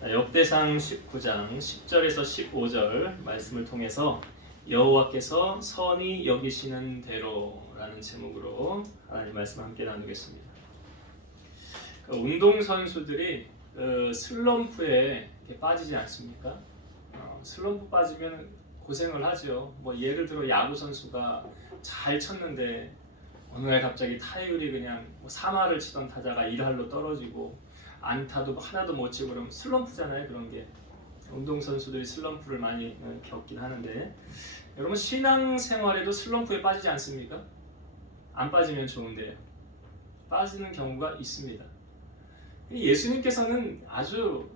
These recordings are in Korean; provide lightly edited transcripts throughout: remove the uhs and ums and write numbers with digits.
역대상 19장 10절에서 15절 말씀을 통해서 여호와께서 선히 여기시는 대로라는 제목으로 하나님 말씀 함께 나누겠습니다. 운동 선수들이 슬럼프에 빠지지 않습니까? 슬럼프 빠지면 고생을 하죠. 예를 들어 야구 선수가 잘 쳤는데 어느 날 갑자기 타율이 그냥 3할을 치던 타자가 1할로 떨어지고 안타도 하나도 못 치고 그러면 슬럼프잖아요. 그런 게 운동선수들이 슬럼프를 많이 겪긴 하는데, 여러분 신앙생활에도 슬럼프에 빠지지 않습니까? 안 빠지면 좋은데요. 빠지는 경우가 있습니다. 예수님께서는 아주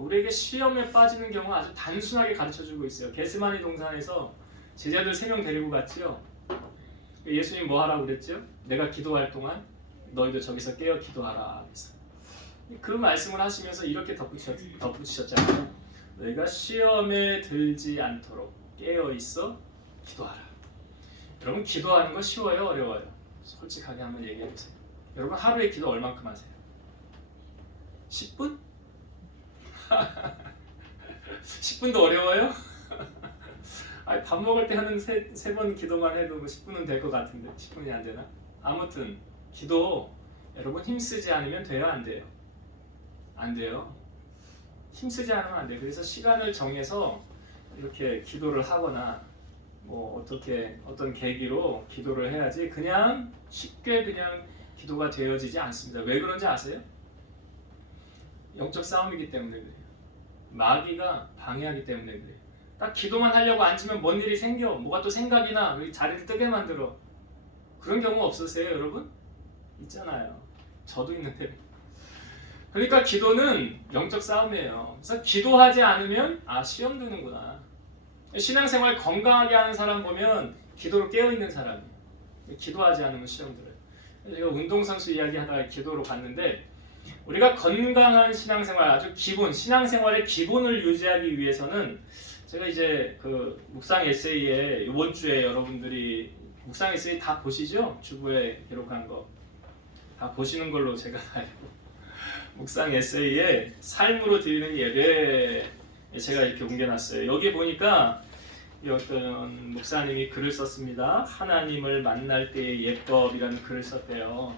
우리에게 시험에 빠지는 경우 아주 단순하게 가르쳐주고 있어요. 겟세마네 동산에서 제자들 3명 데리고 갔지요. 예수님 뭐 하라고 그랬죠? 내가 기도할 동안 너희도 저기서 깨어 기도하라. 그 말씀을 하시면서 이렇게 덧붙이셨잖아요. 너희가 시험에 들지 않도록 깨어 있어 기도하라. 여러분 기도하는 거 쉬워요, 어려워요? 솔직하게 한번 얘기해 보세요. 여러분 하루에 기도 얼만큼 하세요? 10분? 10분도 어려워요? 아니, 밥 먹을 때 하는 세 번 기도만 해도 10분은 될 것 같은데 10분이 안 되나? 아무튼 기도 여러분 힘쓰지 않으면 돼요, 안 돼요? 안 돼요. 힘쓰지 않으면 안 돼요. 그래서 시간을 정해서 이렇게 기도를 하거나 어떤 계기로 기도를 해야지 그냥 쉽게 그냥 기도가 되어지지 않습니다. 왜 그런지 아세요? 영적 싸움이기 때문에 그래요. 마귀가 방해하기 때문에 그래요. 딱 기도만 하려고 앉으면 뭔 일이 생겨. 뭐가 또 생각이나 자리를 뜨게 만들어. 그런 경우 없으세요, 여러분? 있잖아요. 저도 있는데. 그러니까 기도는 영적 싸움이에요. 그래서 기도하지 않으면 시험 드는구나. 신앙생활 건강하게 하는 사람 보면 기도로 깨어있는 사람이에요. 기도하지 않으면 시험 들어요. 제가 운동선수 이야기하다가 기도로 갔는데, 우리가 건강한 신앙생활, 아주 기본, 신앙생활의 기본을 유지하기 위해서는, 제가 이제 그 묵상 에세이에 이번 주에 여러분들이 묵상 에세이 다 보시죠? 주부에 기록한 거 다 보시는 걸로 제가 알고, 묵상 에세이에 삶으로 드리는 예배 제가 이렇게 옮겨놨어요. 여기 보니까 어떤 목사님이 글을 썼습니다. 하나님을 만날 때의 예법이라는 글을 썼대요.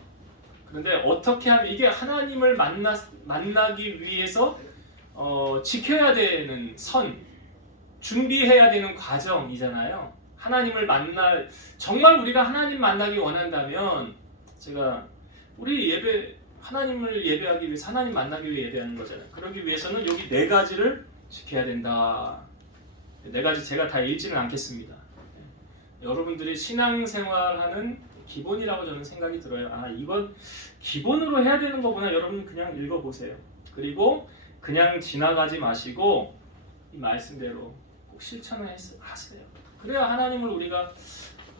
그런데 어떻게 하면 이게 하나님을 만나기 위해서 지켜야 되는 선, 준비해야 되는 과정이잖아요. 하나님을 정말 우리가 하나님 만나기 원한다면, 제가 우리 하나님을 예배하기 위해서, 하나님 만나기 위해 예배하는 거잖아요. 그러기 위해서는 여기 4가지를 지켜야 된다. 4가지 제가 다 읽지는 않겠습니다. 여러분들이 신앙생활하는 기본이라고 저는 생각이 들어요. 이건 기본으로 해야 되는 거구나. 여러분 그냥 읽어보세요. 그리고 그냥 지나가지 마시고 이 말씀대로 꼭 실천을 하세요. 그래야 하나님을 우리가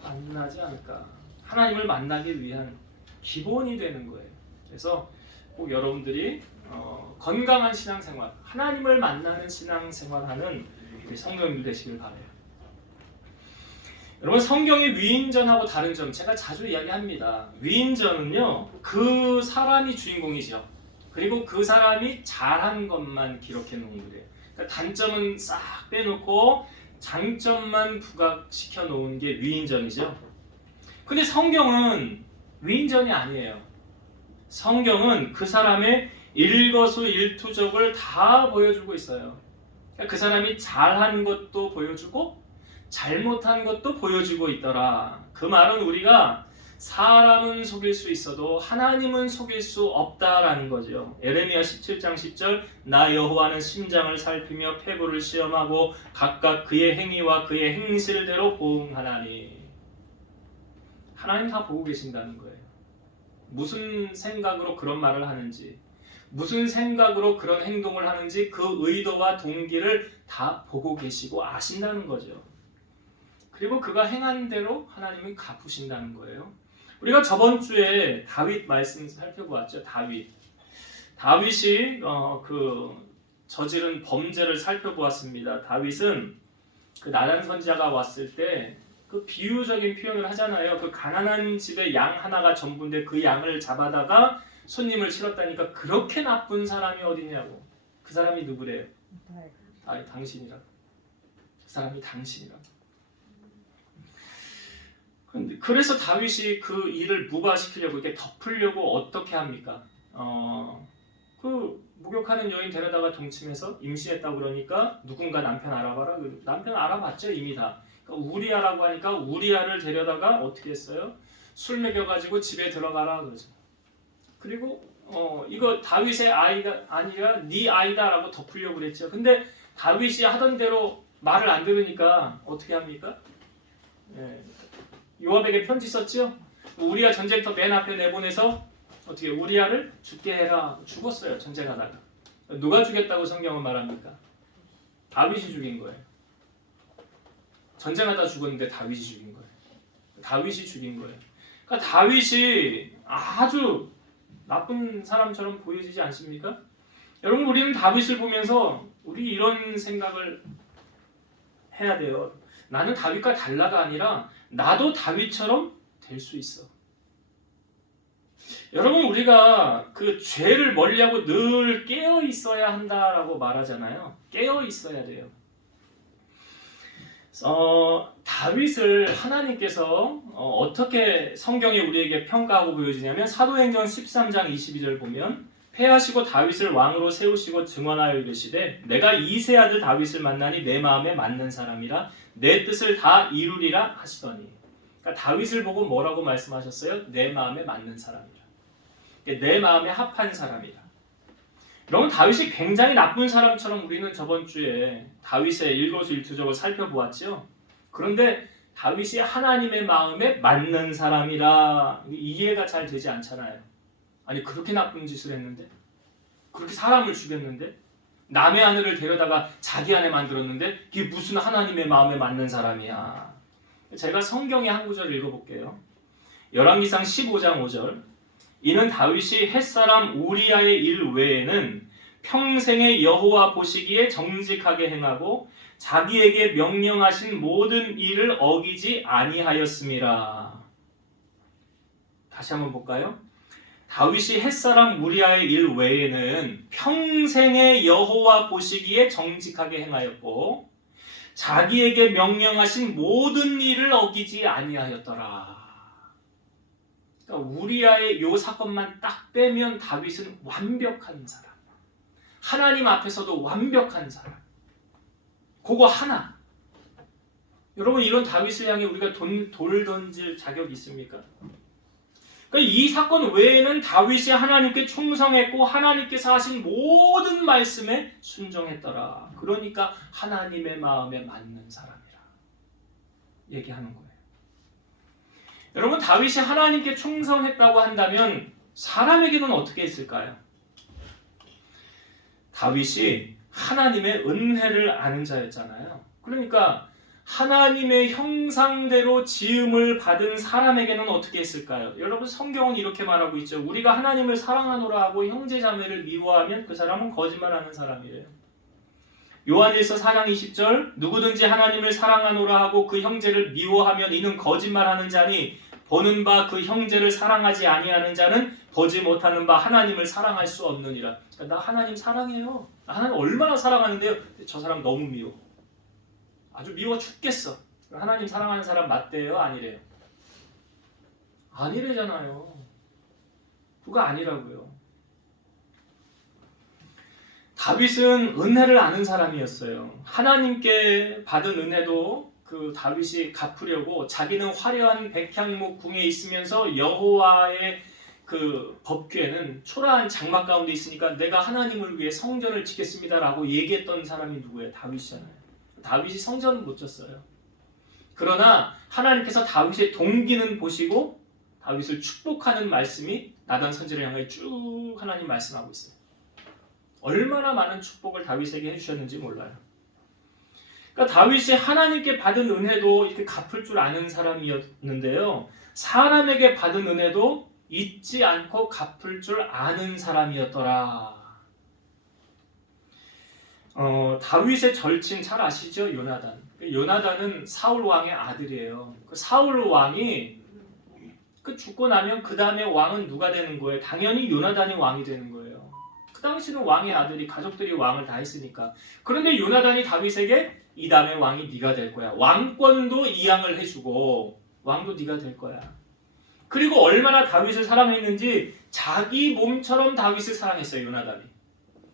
만나지 않을까. 하나님을 만나기 위한 기본이 되는 거예요. 그래서 꼭 여러분들이 건강한 신앙생활, 하나님을 만나는 신앙생활하는 우리 성도님들 되시길 바라요. 여러분 성경의 위인전하고 다른 점 제가 자주 이야기합니다. 위인전은요, 그 사람이 주인공이죠. 그리고 그 사람이 잘한 것만 기록해 놓은 거예요. 그러니까 단점은 싹 빼놓고 장점만 부각시켜 놓은 게 위인전이죠. 근데 성경은 위인전이 아니에요. 성경은 그 사람의 일거수일투족을 다 보여주고 있어요. 그러니까 그 사람이 잘한 것도 보여주고 잘못한 것도 보여주고 있더라. 그 말은 우리가 사람은 속일 수 있어도 하나님은 속일 수 없다라는 거죠. 에레미야 17장 10절 나 여호와는 심장을 살피며 폐부를 시험하고 각각 그의 행위와 그의 행실대로 보응하나니. 하나님 다 보고 계신다는 거예요. 무슨 생각으로 그런 말을 하는지, 무슨 생각으로 그런 행동을 하는지 그 의도와 동기를 다 보고 계시고 아신다는 거죠. 그리고 그가 행한 대로 하나님은 갚으신다는 거예요. 우리가 저번 주에 다윗 말씀 살펴보았죠. 다윗이 저지른 범죄를 살펴보았습니다. 다윗은 그 나단 선지자가 왔을 때 그 비유적인 표현을 하잖아요. 그 가난한 집에 양 하나가 전부인데 그 양을 잡아다가 손님을 치렀다니까 그렇게 나쁜 사람이 어디냐고. 그 사람이 누구래요? 당신이라. 그 사람이 당신이라. 그래서 다윗이 그 일을 무과시키려고 이렇게 덮으려고 어떻게 합니까? 그 목욕하는 여인 데려다가 동침해서 임신했다고 그러니까 누군가 남편 알아봐라. 남편 알아봤죠 이미 다. 그러니까 우리아라고 하니까 우리아를 데려다가 어떻게 했어요? 술 먹여가지고 집에 들어가라 그러죠. 그리고 이거 다윗의 아이가 아니라 네 아이다라고 덮으려고 그랬죠. 근데 다윗이 하던 대로 말을 안 들으니까 어떻게 합니까? 요압에게 편지 썼죠. 우리아 전쟁터 맨 앞에 내보내서 어떻게 우리아를 죽게 해라. 죽었어요 전쟁하다가. 누가 죽였다고 성경은 말합니까? 다윗이 죽인 거예요. 전쟁하다 죽었는데 다윗이 죽인 거예요. 다윗이 죽인 거예요. 그러니까 다윗이 아주 나쁜 사람처럼 보여지지 않습니까? 여러분 우리는 다윗을 보면서 우리 이런 생각을 해야 돼요. 나는 다윗과 달라가 아니라 나도 다윗처럼 될 수 있어. 여러분 우리가 그 죄를 멀리하고 늘 깨어 있어야 한다라고 말하잖아요. 깨어 있어야 돼요. 다윗을 하나님께서 어떻게 성경에 우리에게 평가하고 보여주냐면 사도행전 13장 22절 보면 패하시고 다윗을 왕으로 세우시고 증언하여 이르시되 내가 이세 아들 다윗을 만나니 내 마음에 맞는 사람이라 내 뜻을 다 이루리라 하시더니. 그러니까 다윗을 보고 뭐라고 말씀하셨어요? 내 마음에 맞는 사람이라. 내 마음에 합한 사람이라. 여러분 다윗이 굉장히 나쁜 사람처럼 우리는 저번 주에 다윗의 일거수일투족을 살펴보았죠. 그런데 다윗이 하나님의 마음에 맞는 사람이라 이해가 잘 되지 않잖아요. 아니 그렇게 나쁜 짓을 했는데, 그렇게 사람을 죽였는데, 남의 아내를 데려다가 자기 아내 만들었는데 그게 무슨 하나님의 마음에 맞는 사람이야. 제가 성경의 한 구절 읽어볼게요. 열왕기상 15장 5절. 이는 다윗이 햇사람 우리아의 일 외에는 평생에 여호와 보시기에 정직하게 행하고 자기에게 명령하신 모든 일을 어기지 아니하였음이라. 다시 한번 볼까요? 다윗이 햇사람 우리아의 일 외에는 평생에 여호와 보시기에 정직하게 행하였고 자기에게 명령하신 모든 일을 어기지 아니하였더라. 그러니까 우리아의 요 사건만 딱 빼면 다윗은 완벽한 사람. 하나님 앞에서도 완벽한 사람. 그거 하나. 여러분 이런 다윗을 향해 우리가 돌 던질 자격이 있습니까? 그러니까 이 사건 외에는 다윗이 하나님께 충성했고 하나님께서 하신 모든 말씀에 순종했더라. 그러니까 하나님의 마음에 맞는 사람이라 얘기하는 거예요. 여러분 다윗이 하나님께 충성했다고 한다면 사람에게는 어떻게 했을까요? 다윗이 하나님의 은혜를 아는 자였잖아요. 그러니까 하나님의 형상대로 지음을 받은 사람에게는 어떻게 했을까요? 여러분 성경은 이렇게 말하고 있죠. 우리가 하나님을 사랑하노라 하고 형제자매를 미워하면 그 사람은 거짓말하는 사람이래요. 요한일서 4장 20절 누구든지 하나님을 사랑하노라 하고 그 형제를 미워하면 이는 거짓말하는 자니 보는 바 그 형제를 사랑하지 아니하는 자는 보지 못하는 바 하나님을 사랑할 수 없느니라. 그러니까 나 하나님 사랑해요. 나 하나님 얼마나 사랑하는데요. 저 사람 너무 미워. 아주 미워 죽겠어. 하나님 사랑하는 사람 맞대요? 아니래요? 아니래잖아요. 그거 아니라고요. 다윗은 은혜를 아는 사람이었어요. 하나님께 받은 은혜도 그 다윗이 갚으려고 자기는 화려한 백향목 궁에 있으면서 여호와의 그 법궤는 초라한 장막 가운데 있으니까 내가 하나님을 위해 성전을 짓겠습니다라고 얘기했던 사람이 누구예요? 다윗이잖아요. 다윗이 성전은 못 졌어요. 그러나 하나님께서 다윗의 동기는 보시고 다윗을 축복하는 말씀이 나단 선지를 향해 쭉 하나님 말씀하고 있어요. 얼마나 많은 축복을 다윗에게 해주셨는지 몰라요. 그러니까 다윗이 하나님께 받은 은혜도 이렇게 갚을 줄 아는 사람이었는데요. 사람에게 받은 은혜도 잊지 않고 갚을 줄 아는 사람이었더라. 다윗의 절친 잘 아시죠? 요나단. 요나단은 사울 왕의 아들이에요. 그 사울 왕이 죽고 나면 그 다음에 왕은 누가 되는 거예요? 당연히 요나단이 왕이 되는 거예요. 그 당시는 왕의 아들이 가족들이 왕을 다 했으니까. 그런데 요나단이 다윗에게 이 다음에 왕이 네가 될 거야. 왕권도 이양을 해주고 왕도 네가 될 거야. 그리고 얼마나 다윗을 사랑했는지 자기 몸처럼 다윗을 사랑했어요. 요나단이.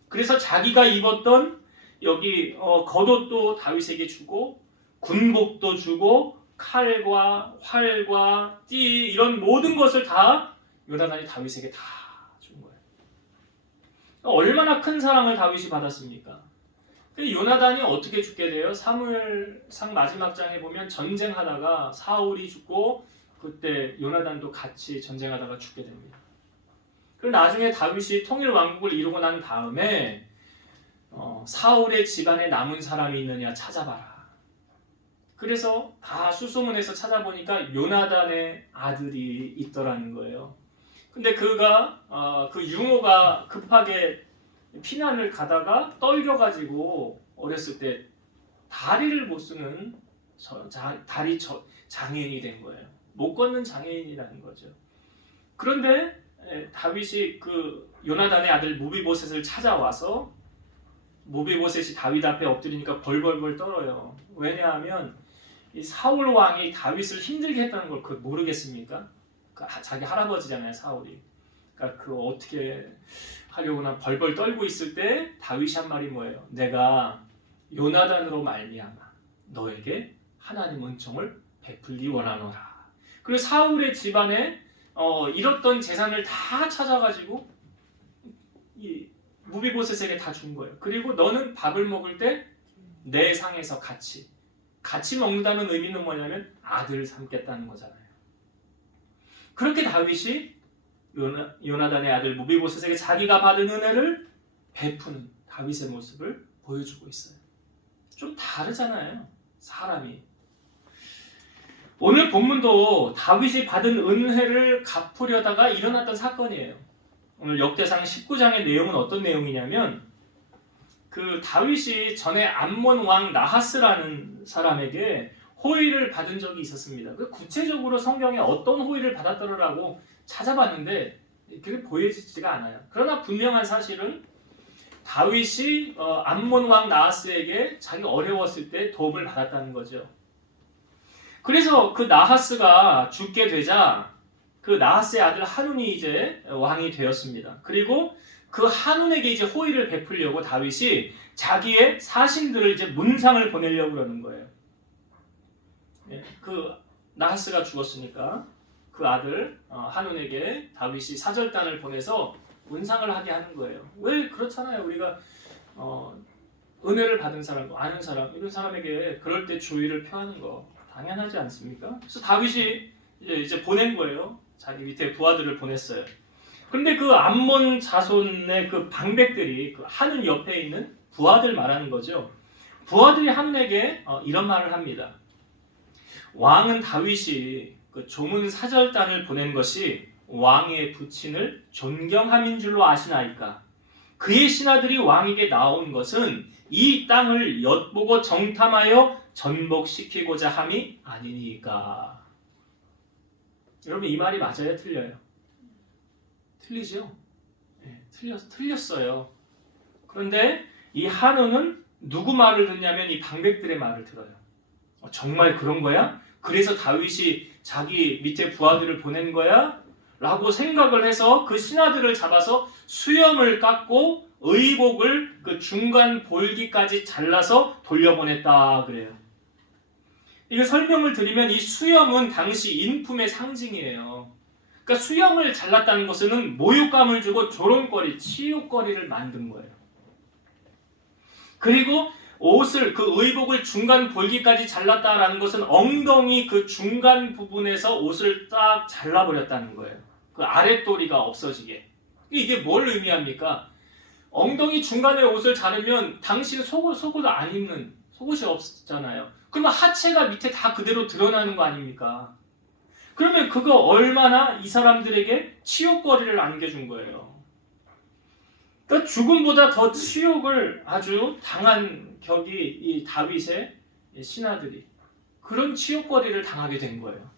그래서 자기가 입었던 여기 겉옷도 다윗에게 주고 군복도 주고 칼과 활과 띠 이런 모든 것을 다 요나단이 다윗에게 다 준 거예요. 얼마나 큰 사랑을 다윗이 받았습니까? 요나단이 어떻게 죽게 돼요? 사무엘상 마지막 장에 보면 전쟁하다가 사울이 죽고 그때 요나단도 같이 전쟁하다가 죽게 됩니다. 그리고 나중에 다윗이 통일 왕국을 이루고 난 다음에 사울의 집안에 남은 사람이 있느냐 찾아봐라. 그래서 다 수소문해서 찾아보니까 요나단의 아들이 있더라는 거예요. 근데 그가 그 유모가 급하게 피난을 가다가 떨겨가지고 어렸을 때 다리를 못 쓰는 다리 장애인이 된 거예요. 못 걷는 장애인이라는 거죠. 그런데 다윗이 그 요나단의 아들 무비보셋을 찾아와서 무비보셋이 다윗 앞에 엎드리니까 벌벌벌 떨어요. 왜냐하면 이 사울 왕이 다윗을 힘들게 했다는 걸 그 모르겠습니까? 자기 할아버지잖아요, 사울이. 그러니까 그 어떻게 하려고나 벌벌 떨고 있을 때 다윗이 한 말이 뭐예요? 내가 요나단으로 말미암아 너에게 하나님 은총을 베풀기 원하노라. 그리고 사울의 집안에 잃었던 재산을 다 찾아가지고 이 무비보셋에게 다 준 거예요. 그리고 너는 밥을 먹을 때 내 상에서 같이 먹는다는 의미는 뭐냐면 아들을 삼겠다는 거잖아요. 그렇게 다윗이 요나단의 아들 무비보셋에게 자기가 받은 은혜를 베푸는 다윗의 모습을 보여주고 있어요. 좀 다르잖아요, 사람이. 오늘 본문도 다윗이 받은 은혜를 갚으려다가 일어났던 사건이에요. 오늘 역대상 19장의 내용은 어떤 내용이냐면 그 다윗이 전에 암몬 왕 나하스라는 사람에게 호의를 받은 적이 있었습니다. 구체적으로 성경에 어떤 호의를 받았더라고 찾아봤는데 그게 보여지지가 않아요. 그러나 분명한 사실은 다윗이 암몬 왕 나하스에게 자기 어려웠을 때 도움을 받았다는 거죠. 그래서 그 나하스가 죽게 되자 그 나하스의 아들 한운이 이제 왕이 되었습니다. 그리고 그 한운에게 이제 호의를 베풀려고 다윗이 자기의 사신들을 이제 문상을 보내려고 그러는 거예요. 그 나하스가 죽었으니까 그 아들 한운에게 다윗이 사절단을 보내서 문상을 하게 하는 거예요. 왜 그렇잖아요. 우리가 은혜를 받은 사람, 아는 사람 이런 사람에게 그럴 때 주의를 표하는 거 당연하지 않습니까? 그래서 다윗이 이제 보낸 거예요. 자기 밑에 부하들을 보냈어요. 그런데 그 암몬 자손의 그 방백들이 그 한운 옆에 있는 부하들 말하는 거죠. 부하들이 한운에게 이런 말을 합니다. 왕은 다윗이 그 조문 사절단을 보낸 것이 왕의 부친을 존경함인 줄로 아시나이까? 그의 신하들이 왕에게 나온 것은 이 땅을 엿보고 정탐하여 전복시키고자 함이 아니니까. 여러분 이 말이 맞아요? 틀려요? 틀리죠? 네, 틀렸어요. 그런데 이 한우는 누구 말을 듣냐면 이 방백들의 말을 들어요. 정말 그런 거야? 그래서 다윗이 자기 밑에 부하들을 보낸 거야? 라고 생각을 해서 그 신하들을 잡아서 수염을 깎고 의복을 그 중간 볼기까지 잘라서 돌려보냈다 그래요. 이거 설명을 드리면 이 수염은 당시 인품의 상징이에요. 그러니까 수염을 잘랐다는 것은 모욕감을 주고 조롱거리, 치욕거리를 만든 거예요. 그리고 옷을 그 의복을 중간 볼기까지 잘랐다라는 것은 엉덩이 그 중간 부분에서 옷을 딱 잘라버렸다는 거예요. 그 아랫도리가 없어지게. 이게 뭘 의미합니까? 엉덩이 중간에 옷을 자르면 당신은 속옷 안 입는 속옷이 없잖아요. 그러면 하체가 밑에 다 그대로 드러나는 거 아닙니까? 그러면 그거 얼마나 이 사람들에게 치욕거리를 안겨준 거예요. 그러니까 죽음보다 더 치욕을 아주 당한 격이 이 다윗의 신하들이 그런 치욕거리를 당하게 된 거예요.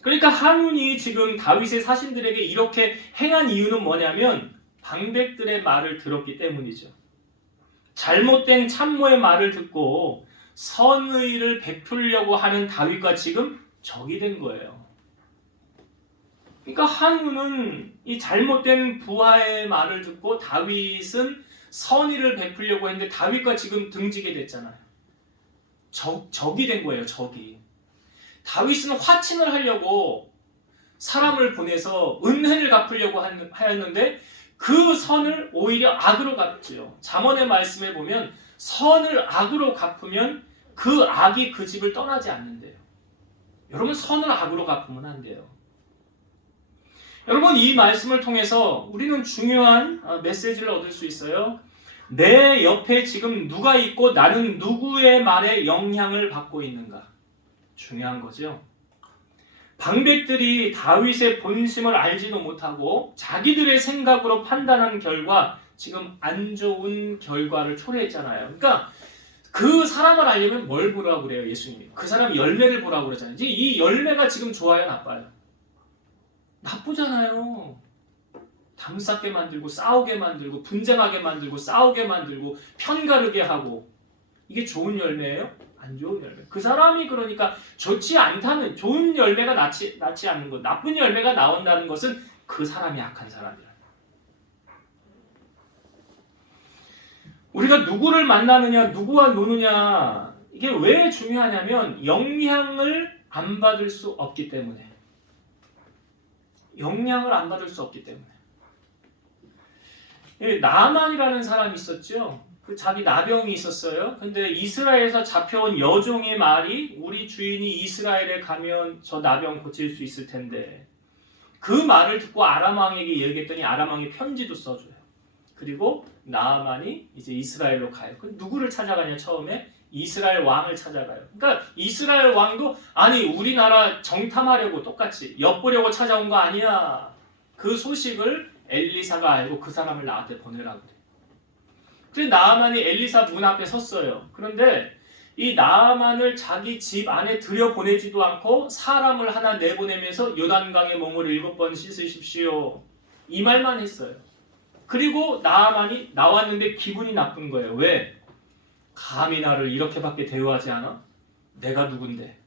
그러니까 한운이 지금 다윗의 사신들에게 이렇게 행한 이유는 뭐냐면 방백들의 말을 들었기 때문이죠. 잘못된 참모의 말을 듣고 선의를 베풀려고 하는 다윗과 지금 적이 된 거예요. 그러니까 한우는 이 잘못된 부하의 말을 듣고 다윗은 선의를 베풀려고 했는데 다윗과 지금 등지게 됐잖아요. 적이 된 거예요. 적이. 다윗은 화친을 하려고 사람을 보내서 은혜를 갚으려고 하였는데 그 선을 오히려 악으로 갚죠. 잠언의 말씀에 보면 선을 악으로 갚으면 그 악이 그 집을 떠나지 않는데요. 여러분, 선을 악으로 갚으면 안 돼요. 여러분, 이 말씀을 통해서 우리는 중요한 메시지를 얻을 수 있어요. 내 옆에 지금 누가 있고 나는 누구의 말에 영향을 받고 있는가? 중요한 거죠. 방백들이 다윗의 본심을 알지도 못하고 자기들의 생각으로 판단한 결과 지금 안 좋은 결과를 초래했잖아요. 그러니까 그 사람을 알려면 뭘 보라고 그래요, 예수님이? 그 사람 열매를 보라고 그러잖아요. 이 열매가 지금 좋아요, 나빠요? 나쁘잖아요. 담쌓게 만들고 싸우게 만들고 분쟁하게 만들고 싸우게 만들고 편가르게 하고, 이게 좋은 열매예요? 안 좋은 열매. 그 사람이 그러니까 좋지 않다는, 좋은 열매가 낳지 않는 것, 나쁜 열매가 나온다는 것은 그 사람이 악한 사람이야. 우리가 누구를 만나느냐, 누구와 노느냐, 이게 왜 중요하냐면 영향을 안 받을 수 없기 때문에. 영향을 안 받을 수 없기 때문에. 나만이라는 사람이 있었죠. 그 자기 나병이 있었어요. 근데 이스라엘에서 잡혀온 여종의 말이, 우리 주인이 이스라엘에 가면 저 나병 고칠 수 있을 텐데, 그 말을 듣고 아람 왕에게 얘기했더니 아람 왕이 편지도 써줘요. 그리고 나아만이 이제 이스라엘로 가요. 그 누구를 찾아가냐? 처음에 이스라엘 왕을 찾아가요. 그러니까 이스라엘 왕도 아니 우리나라 정탐하려고 똑같이 엿보려고 찾아온 거 아니야. 그 소식을 엘리사가 알고 그 사람을 나한테 보내라고 그래. 그래서 나아만이 엘리사 문 앞에 섰어요. 그런데 이 나아만을 자기 집 안에 들여보내지도 않고 사람을 하나 내보내면서 요단강에 몸을 7번 씻으십시오. 이 말만 했어요. 그리고 나아만이 나왔는데 기분이 나쁜 거예요. 왜? 감히 나를 이렇게밖에 대우하지 않아? 내가 누군데?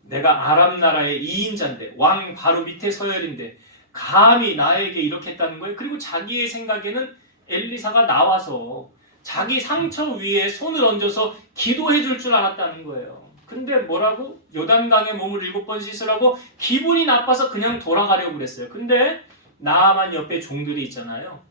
내가 아람 나라의 2인자인데 왕 바로 밑에 서열인데 감히 나에게 이렇게 했다는 거예요. 그리고 자기의 생각에는 엘리사가 나와서 자기 상처 위에 손을 얹어서 기도해 줄 줄 알았다는 거예요. 근데 뭐라고? 요단강에 몸을 7번 씻으라고 기분이 나빠서 그냥 돌아가려고 그랬어요. 근데 나아만 옆에 종들이 있잖아요.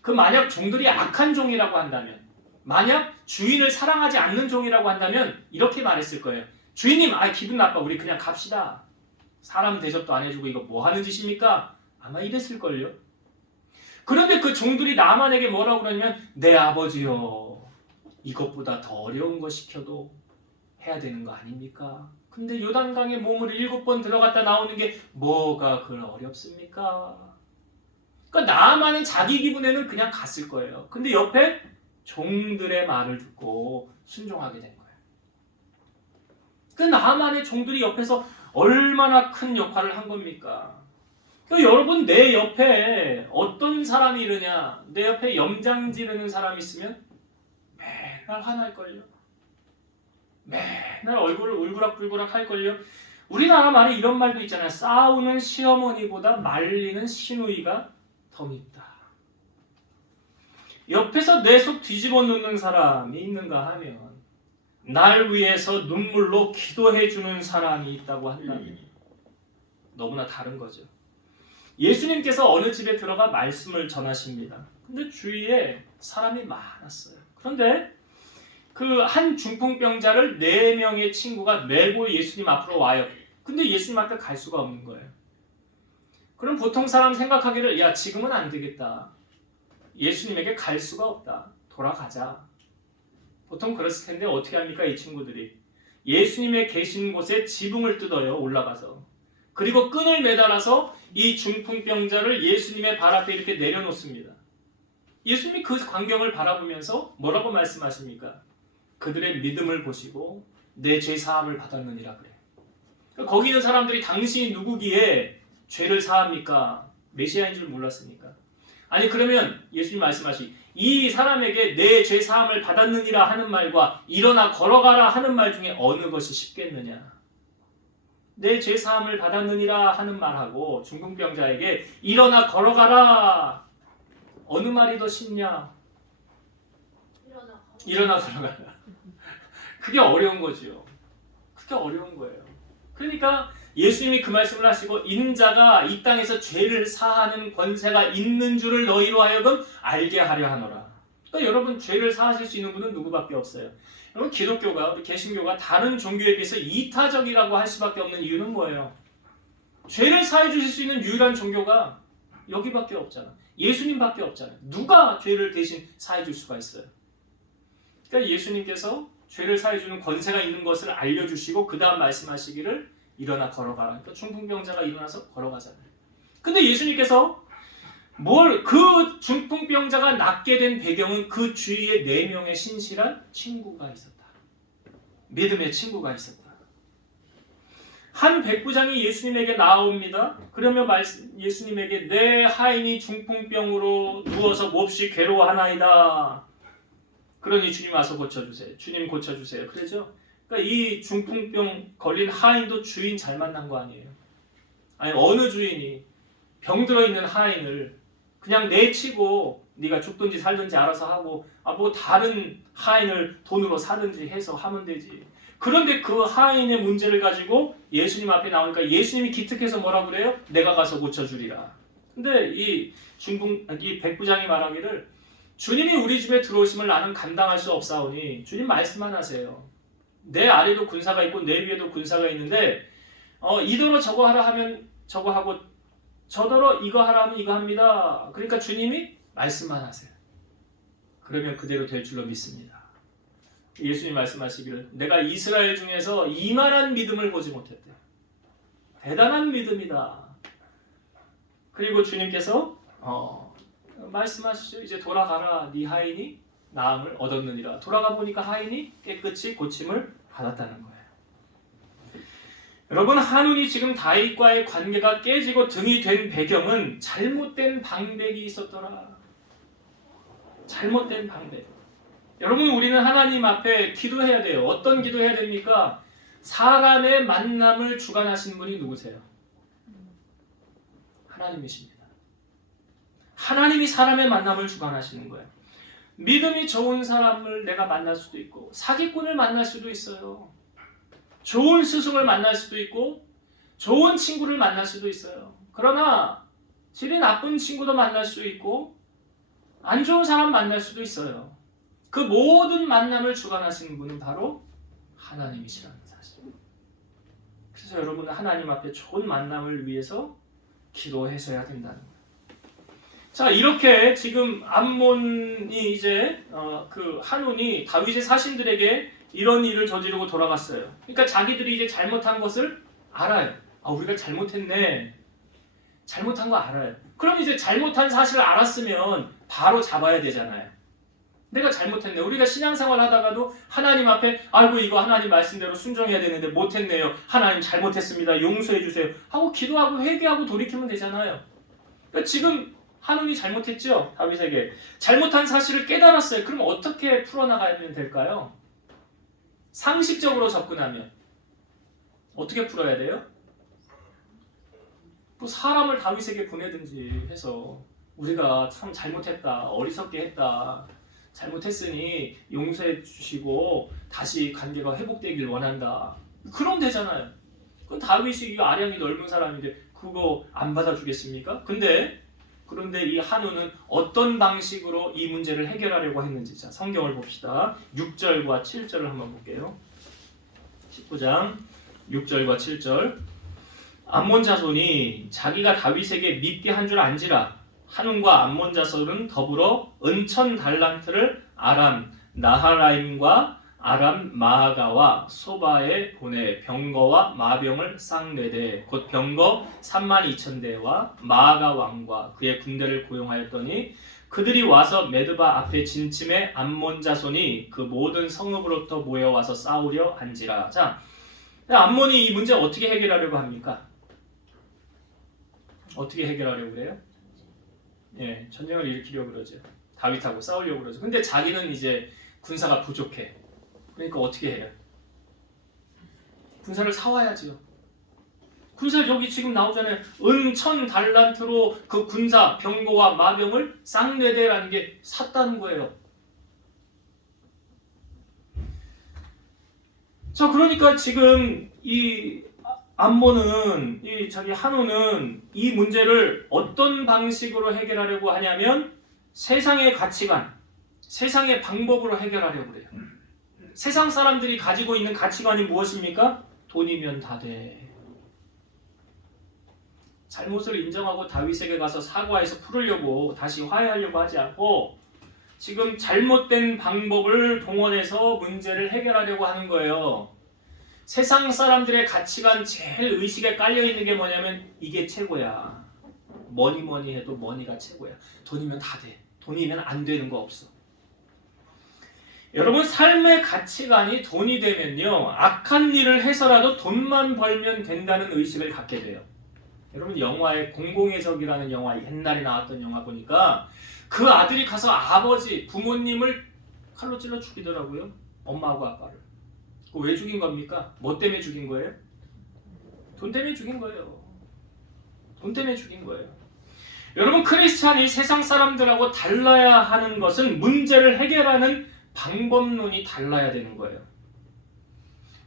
그 만약 종들이 악한 종이라고 한다면, 만약 주인을 사랑하지 않는 종이라고 한다면 이렇게 말했을 거예요. 주인님, 기분 나빠. 우리 그냥 갑시다. 사람 대접도 안 해주고 이거 뭐 하는 짓입니까? 아마 이랬을걸요. 그런데 그 종들이 나만에게 뭐라고 그러냐면, 내 아버지요, 이것보다 더 어려운 거 시켜도 해야 되는 거 아닙니까? 근데 요단강에 몸을 7번 들어갔다 나오는 게 뭐가 그렇게 어렵습니까? 그러니까 나아만은 자기 기분에는 그냥 갔을 거예요. 근데 옆에 종들의 말을 듣고 순종하게 된 거예요. 그 나아만의 종들이 옆에서 얼마나 큰 역할을 한 겁니까? 그러니까 여러분, 내 옆에 어떤 사람이 이러냐? 내 옆에 염장 지르는 사람이 있으면 맨날 화날걸요. 맨날 얼굴을 울그락불그락 할걸요. 우리나라 말에 이런 말도 있잖아요. 싸우는 시어머니보다 말리는 시누이가 더 밉다. 옆에서 내 속 뒤집어 놓는 사람이 있는가 하면, 날 위해서 눈물로 기도해 주는 사람이 있다고 한다면 너무나 다른 거죠. 예수님께서 어느 집에 들어가 말씀을 전하십니다. 근데 주위에 사람이 많았어요. 그런데 그 한 중풍병자를 4명의 친구가 메고 예수님 앞으로 와요. 근데 예수님 앞에 갈 수가 없는 거예요. 그럼 보통 사람 생각하기를, 야, 지금은 안 되겠다. 예수님에게 갈 수가 없다. 돌아가자. 보통 그랬을 텐데 어떻게 합니까? 이 친구들이 예수님의 계신 곳에 지붕을 뜯어요. 올라가서. 그리고 끈을 매달아서 이 중풍병자를 예수님의 발 앞에 이렇게 내려놓습니다. 예수님이 그 광경을 바라보면서 뭐라고 말씀하십니까? 그들의 믿음을 보시고 내 죄 사함을 받았느니라 그래요. 거기 있는 사람들이 당신이 누구기에 죄를 사합니까? 메시아인 줄 몰랐으니까. 아니 그러면 예수님 말씀하시 이 사람에게 내 죄 사함을 받았느니라 하는 말과 일어나 걸어가라 하는 말 중에 어느 것이 쉽겠느냐? 내 죄 사함을 받았느니라 하는 말하고 중풍병자에게 일어나 걸어가라 어느 말이 더 쉽냐? 일어나 걸어가라. 그게 어려운 거지요. 그게 어려운 거예요. 그러니까 예수님이 그 말씀을 하시고 인자가 이 땅에서 죄를 사하는 권세가 있는 줄을 너희로 하여금 알게 하려 하노라. 그러니까 여러분 죄를 사하실 수 있는 분은 누구밖에 없어요. 여러분 기독교가 우리 개신교가 다른 종교에 비해서 이타적이라고 할 수밖에 없는 이유는 뭐예요? 죄를 사해 주실 수 있는 유일한 종교가 여기밖에 없잖아. 예수님밖에 없잖아요. 누가 죄를 대신 사해 줄 수가 있어요? 그러니까 예수님께서 죄를 사해 주는 권세가 있는 것을 알려주시고 그 다음 말씀하시기를 일어나 걸어가라. 그러니까 중풍병자가 일어나서 걸어가잖아요. 근데 예수님께서 그 중풍병자가 낫게 된 배경은 그 주위에 4명의 신실한 친구가 있었다. 믿음의 친구가 있었다. 한 백부장이 예수님에게 나옵니다. 그러면 예수님에게 내 하인이 중풍병으로 누워서 몹시 괴로워하나이다. 그러니 주님 와서 고쳐주세요. 주님 고쳐주세요. 그러죠? 그러니까 이 중풍병 걸린 하인도 주인 잘 만난 거 아니에요. 아니 어느 주인이 병들어 있는 하인을 그냥 내치고 네가 죽든지 살든지 알아서 하고 뭐 다른 하인을 돈으로 사든지 해서 하면 되지. 그런데 그 하인의 문제를 가지고 예수님 앞에 나오니까 예수님이 기특해서 뭐라고 그래요? 내가 가서 고쳐주리라. 근데 이 백부장이 말하기를 주님이 우리 집에 들어오심을 나는 감당할 수 없사오니 주님 말씀만 하세요. 내 아래도 군사가 있고 내 위에도 군사가 있는데 이더러 저거 하라 하면 저거 하고 저더러 이거 하라 하면 이거 합니다. 그러니까 주님이 말씀만 하세요. 그러면 그대로 될 줄로 믿습니다. 예수님 말씀하시기를 내가 이스라엘 중에서 이만한 믿음을 보지 못했대. 대단한 믿음이다. 그리고 주님께서 말씀하시죠. 이제 돌아가라. 네 하인이 나음을 얻었느니라. 돌아가 보니까 하인이 깨끗이 고침을 받았다는 거예요. 여러분 한운이 지금 다윗과의 관계가 깨지고 등이 된 배경은 잘못된 방백이 있었더라. 잘못된 방백. 여러분 우리는 하나님 앞에 기도해야 돼요. 어떤 기도해야 됩니까? 사람의 만남을 주관하신 분이 누구세요? 하나님이십니다. 하나님이 사람의 만남을 주관하시는 거예요. 믿음이 좋은 사람을 내가 만날 수도 있고 사기꾼을 만날 수도 있어요. 좋은 스승을 만날 수도 있고 좋은 친구를 만날 수도 있어요. 그러나 질이 나쁜 친구도 만날 수 있고 안 좋은 사람 만날 수도 있어요. 그 모든 만남을 주관하시는 분은 바로 하나님이시라는 사실. 그래서 여러분은 하나님 앞에 좋은 만남을 위해서 기도하셔야 된다는 거예요. 자, 이렇게 지금 암몬이 이제 그 한운이 다윗의 사신들에게 이런 일을 저지르고 돌아갔어요. 그러니까 자기들이 이제 잘못한 것을 알아요. 우리가 잘못했네. 잘못한 거 알아요. 그럼 이제 잘못한 사실을 알았으면 바로 잡아야 되잖아요. 내가 잘못했네. 우리가 신앙생활 하다가도 하나님 앞에 아이고 이거 하나님 말씀대로 순종해야 되는데 못했네요. 하나님 잘못했습니다. 용서해 주세요. 하고 기도하고 회개하고 돌이키면 되잖아요. 그러니까 지금 한운이 잘못했죠. 다윗에게. 잘못한 사실을 깨달았어요. 그럼 어떻게 풀어나가면 될까요? 상식적으로 접근하면 어떻게 풀어야 돼요? 뭐 사람을 다윗에게 보내든지 해서 우리가 참 잘못했다. 어리석게 했다. 잘못했으니 용서해 주시고 다시 관계가 회복되길 원한다. 그럼 되잖아요. 그럼 다윗이 아량이 넓은 사람인데 그거 안 받아주겠습니까? 그런데 이 한우는 어떤 방식으로 이 문제를 해결하려고 했는지 자, 성경을 봅시다. 6절과 7절을 한번 볼게요. 19장 6절과 7절 암몬 자손이 자기가 다윗에게 밉게 한 줄 안지라 한운과 암몬 자손은 더불어 은천 달란트를 아람 나하라임과 아람 마아가와 소바에 보내 병거와 마병을 쌍내되 곧 병거 32,000대와 마아가 왕과 그의 군대를 고용하였더니 그들이 와서 메드바 앞에 진침해 암몬 자손이 그 모든 성읍으로부터 모여와서 싸우려 한지라. 자, 암몬이 이 문제 어떻게 해결하려고 합니까? 어떻게 해결하려고 그래요? 전쟁을 일으키려고 그러죠. 다윗하고 싸우려고 그러죠. 근데 자기는 이제 군사가 부족해. 그러니까 어떻게 해요? 군사를 사와야죠. 군사 여기 지금 나오잖아요. 은 1000달란트로 그 군사 병거와 마병을 쌍내대라는 게 샀다는 거예요. 자, 그러니까 지금 이 암몬은, 이 자기 한온은 이 문제를 어떤 방식으로 해결하려고 하냐면 세상의 가치관, 세상의 방법으로 해결하려고 그래요. 세상 사람들이 가지고 있는 가치관이 무엇입니까? 돈이면 다 돼. 잘못을 인정하고 다윗에게 가서 사과해서 풀으려고, 다시 화해하려고 하지 않고 지금 잘못된 방법을 동원해서 문제를 해결하려고 하는 거예요. 세상 사람들의 가치관 제일 의식에 깔려있는 게 뭐냐면 이게 최고야. 뭐니 해도 머니가 최고야. 돈이면 다 돼. 돈이면 안 되는 거 없어. 여러분, 삶의 가치관이 돈이 되면요, 악한 일을 해서라도 돈만 벌면 된다는 의식을 갖게 돼요. 여러분, 영화에 공공의 적이라는 영화, 옛날에 나왔던 영화 보니까 그 아들이 가서 아버지, 부모님을 칼로 찔러 죽이더라고요. 엄마하고 아빠를. 왜 죽인 겁니까? 뭐 때문에 죽인 거예요? 돈 때문에 죽인 거예요. 돈 때문에 죽인 거예요. 여러분, 크리스찬이 세상 사람들하고 달라야 하는 것은 문제를 해결하는 방법론이 달라야 되는 거예요.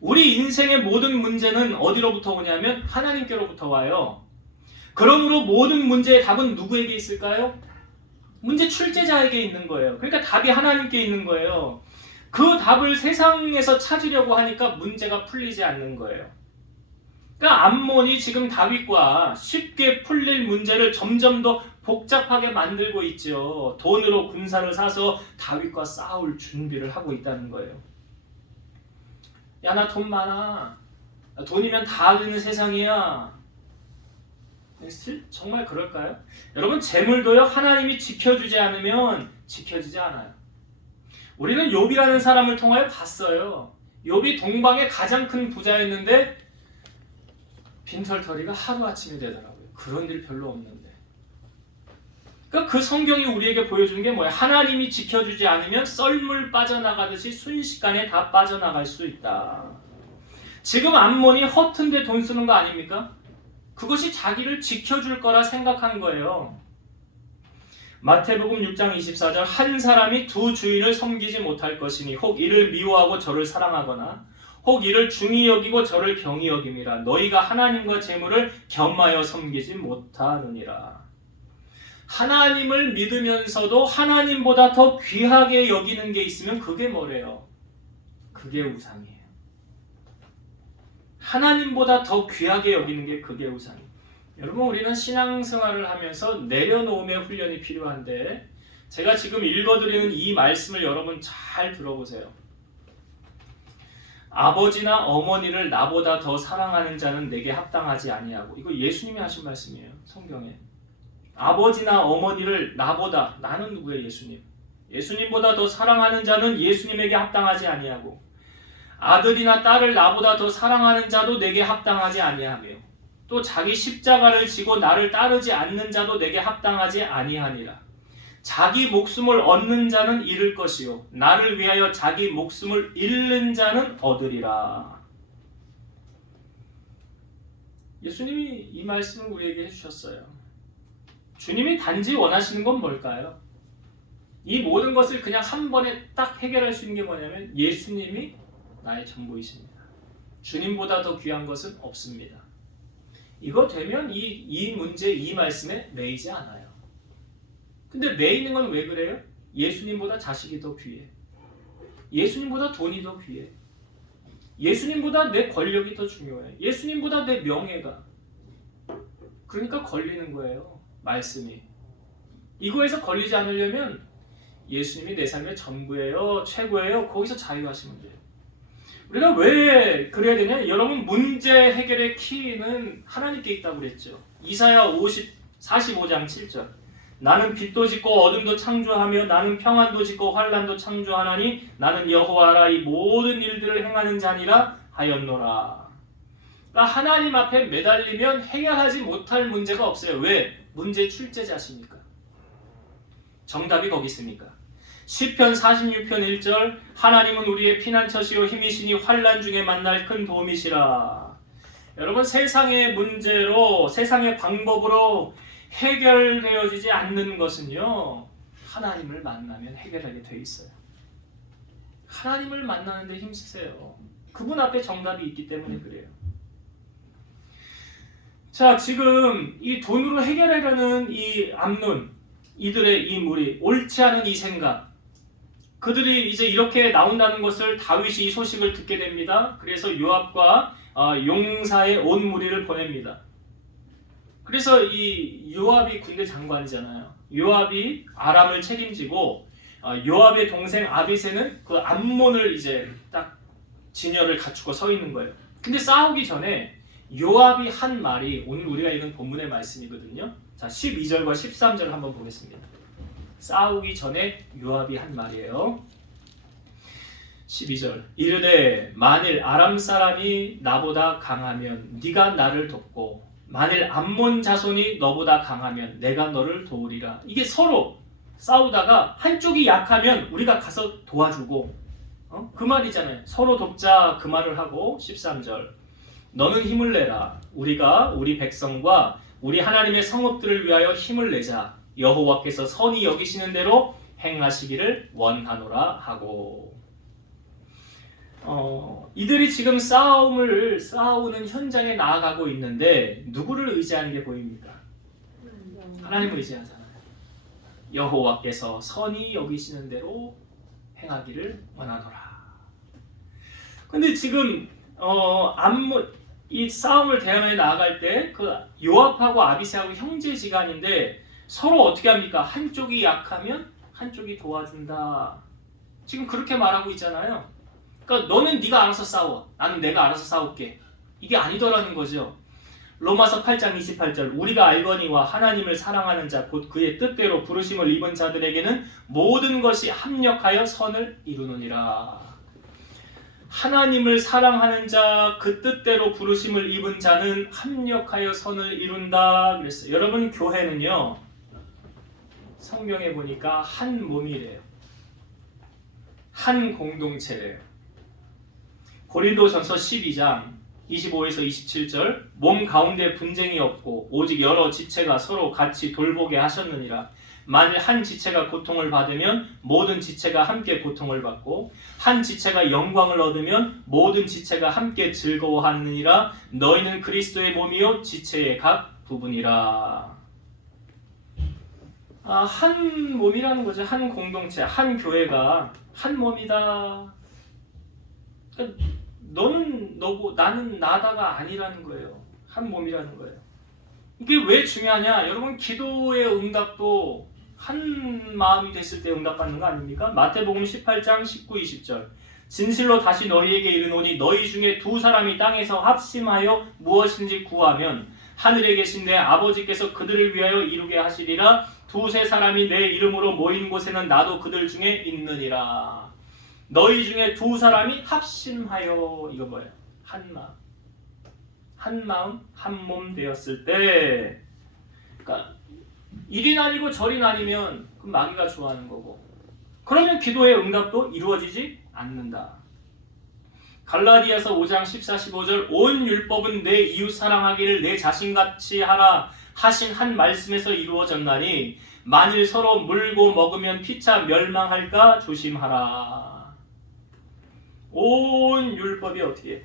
우리 인생의 모든 문제는 어디로부터 오냐면 하나님께로부터 와요. 그러므로 모든 문제의 답은 누구에게 있을까요? 문제 출제자에게 있는 거예요. 그러니까 답이 하나님께 있는 거예요. 그 답을 세상에서 찾으려고 하니까 문제가 풀리지 않는 거예요. 그러니까 암몬이 지금 다윗과 쉽게 풀릴 문제를 점점 더 복잡하게 만들고 있죠. 돈으로 군사를 사서 다윗과 싸울 준비를 하고 있다는 거예요. 야, 나 돈 많아. 돈이면 다 되는 세상이야. 정말 그럴까요? 여러분, 재물도요, 하나님이 지켜주지 않으면 지켜지지 않아요. 우리는 욥이라는 사람을 통하여 봤어요. 욥이 동방의 가장 큰 부자였는데 빈털터리가 하루아침에 되더라고요. 그런 일 별로 없는데. 그러니까 그 성경이 우리에게 보여주는 게 뭐예요? 하나님이 지켜주지 않으면 썰물 빠져나가듯이 순식간에 다 빠져나갈 수 있다. 지금 암몬이 허튼데 돈 쓰는 거 아닙니까? 그것이 자기를 지켜줄 거라 생각한 거예요. 마태복음 6장 24절, 한 사람이 두 주인을 섬기지 못할 것이니 혹 이를 미워하고 저를 사랑하거나 혹 이를 중히 여기고 저를 경히 여김이라. 너희가 하나님과 재물을 겸하여 섬기지 못하느니라. 하나님을 믿으면서도 하나님보다 더 귀하게 여기는 게 있으면 그게 뭐래요? 그게 우상이에요. 하나님보다 더 귀하게 여기는 게 그게 우상이에요. 여러분, 우리는 신앙생활을 하면서 내려놓음의 훈련이 필요한데, 제가 지금 읽어드리는 이 말씀을 여러분 잘 들어보세요. 아버지나 어머니를 나보다 더 사랑하는 자는 내게 합당하지 아니하고, 이거 예수님이 하신 말씀이에요. 성경에. 아버지나 어머니를 나보다, 나는 누구예요? 예수님. 예수님보다 더 사랑하는 자는 예수님에게 합당하지 아니하고, 아들이나 딸을 나보다 더 사랑하는 자도 내게 합당하지 아니하며, 또 자기 십자가를 지고 나를 따르지 않는 자도 내게 합당하지 아니하니라. 자기 목숨을 얻는 자는 잃을 것이요 나를 위하여 자기 목숨을 잃는 자는 얻으리라. 예수님이 이 말씀을 우리에게 해주셨어요. 주님이 단지 원하시는 건 뭘까요? 이 모든 것을 그냥 한 번에 딱 해결할 수 있는 게 뭐냐면 예수님이 나의 전부이십니다. 주님보다 더 귀한 것은 없습니다. 이거 되면 이 문제, 이 말씀에 매이지 않아요. 근데 매이는 건 왜 그래요? 예수님보다 자식이 더 귀해. 예수님보다 돈이 더 귀해. 예수님보다 내 권력이 더 중요해. 예수님보다 내 명예가. 그러니까 걸리는 거예요. 말씀이. 이거에서 걸리지 않으려면 예수님이 내 삶의 전부예요, 최고예요. 거기서 자유하시면 돼요. 우리가 왜 그래야 되냐? 여러분, 문제 해결의 키는 하나님께 있다고 그랬죠. 이사야 45장 7절. 나는 빛도 짓고 어둠도 창조하며 나는 평안도 짓고 환난도 창조하나니 나는 여호와라. 이 모든 일들을 행하는 자니라 하였노라. 그러니까 하나님 앞에 매달리면 해결하지 못할 문제가 없어요. 왜? 문제 출제자시니까. 정답이 거기 있으니까. 시편 46편 1절 하나님은 우리의 피난처시요 힘이시니 환난 중에 만날 큰 도움이시라. 여러분 세상의 문제로 세상의 방법으로 해결되어지지 않는 것은요 하나님을 만나면 해결하게 돼 있어요. 하나님을 만나는데 힘쓰세요. 그분 앞에 정답이 있기 때문에 그래요. 자, 지금 이 돈으로 해결하려는 이 암논, 이들의 이 무리, 옳지 않은 이 생각, 그들이 이제 이렇게 나온다는 것을 다윗이 이 소식을 듣게 됩니다. 그래서 요압과 용사의 온 무리를 보냅니다. 그래서 이 요압이 군대 장관이잖아요. 요압이 아람을 책임지고 요압의 동생 아비새는 그 암몬을 이제 딱 진열을 갖추고 서 있는 거예요. 근데 싸우기 전에 요압이 한 말이 오늘 우리가 읽은 본문의 말씀이거든요. 자, 12절과 13절 한번 보겠습니다. 싸우기 전에 요압이 한 말이에요. 12절 이르되 만일 아람 사람이 나보다 강하면 네가 나를 돕고 만일 암몬 자손이 너보다 강하면 내가 너를 도우리라. 이게 서로 싸우다가 한쪽이 약하면 우리가 가서 도와주고 그 말이잖아요. 서로 돕자 그 말을 하고 13절 너는 힘을 내라. 우리가 우리 백성과 우리 하나님의 성읍들을 위하여 힘을 내자. 여호와께서 선히 여기시는 대로 행하시기를 원하노라 하고 이들이 지금 싸우는 현장에 나아가고 있는데 누구를 의지하는 게 보입니까? 하나님을 의지하잖아요. 여호와께서 선히 여기시는 대로 행하기를 원하노라. 근데 지금 이 싸움을 대항해 나아갈 때 그 요압하고 아비새하고 형제지간인데 서로 어떻게 합니까? 한쪽이 약하면 한쪽이 도와준다. 지금 그렇게 말하고 있잖아요. 그러니까 너는 네가 알아서 싸워. 나는 내가 알아서 싸울게. 이게 아니더라는 거죠. 로마서 8장 28절 우리가 알거니와 하나님을 사랑하는 자 곧 그의 뜻대로 부르심을 입은 자들에게는 모든 것이 합력하여 선을 이루느니라. 하나님을 사랑하는 자, 그 뜻대로 부르심을 입은 자는 합력하여 선을 이룬다 그랬어요. 여러분 교회는요 성경에 보니까 한 몸이래요. 한 공동체래요. 고린도전서 12장 25에서 27절 몸 가운데 분쟁이 없고 오직 여러 지체가 서로 같이 돌보게 하셨느니라. 만일 한 지체가 고통을 받으면 모든 지체가 함께 고통을 받고 한 지체가 영광을 얻으면 모든 지체가 함께 즐거워하느니라. 너희는 그리스도의 몸이요 지체의 각 부분이라. 한 몸이라는 거죠. 한 공동체, 한 교회가 한 몸이다. 그러니까 너는 너고 나는 나다가 아니라는 거예요. 한 몸이라는 거예요. 이게 왜 중요하냐? 여러분 기도의 응답도 한 마음이 됐을 때 응답받는 거 아닙니까? 마태복음 18장 19, 20절 진실로 다시 너희에게 이르노니 너희 중에 두 사람이 땅에서 합심하여 무엇인지 구하면 하늘에 계신 내 아버지께서 그들을 위하여 이루게 하시리라. 두세 사람이 내 이름으로 모인 곳에는 나도 그들 중에 있느니라. 너희 중에 두 사람이 합심하여 이거 뭐예요? 한 마음 한 몸 되었을 때 그러니까 이리 나뉘고 저리 나뉘면 그 마귀가 좋아하는 거고 그러면 기도의 응답도 이루어지지 않는다. 갈라디아서 5장 14, 15절 온 율법은 내 이웃 사랑하기를 내 자신같이 하라 하신 한 말씀에서 이루어졌나니 만일 서로 물고 먹으면 피차 멸망할까 조심하라. 온 율법이 어떻게 해?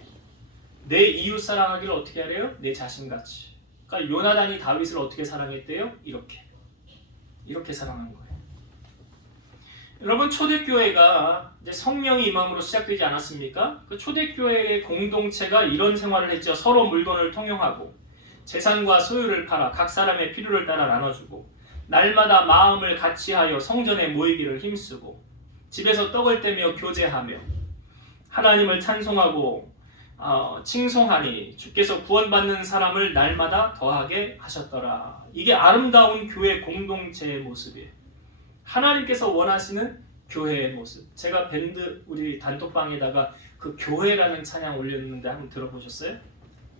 내 이웃 사랑하기를 어떻게 하래요? 내 자신같이. 그러니까 요나단이 다윗을 어떻게 사랑했대요? 이렇게 사랑한 거예요. 여러분 초대교회가 이제 성령이 임함으로 시작되지 않았습니까? 그 초대교회의 공동체가 이런 생활을 했죠. 서로 물건을 통용하고 재산과 소유를 팔아 각 사람의 필요를 따라 나눠주고 날마다 마음을 같이하여 성전에 모이기를 힘쓰고 집에서 떡을 떼며 교제하며 하나님을 찬송하고 칭송하니 주께서 구원받는 사람을 날마다 더하게 하셨더라. 이게 아름다운 교회 공동체의 모습이에요. 하나님께서 원하시는 교회의 모습. 제가 밴드 우리 단톡방에다가 그 교회라는 찬양 올렸는데 한번 들어보셨어요?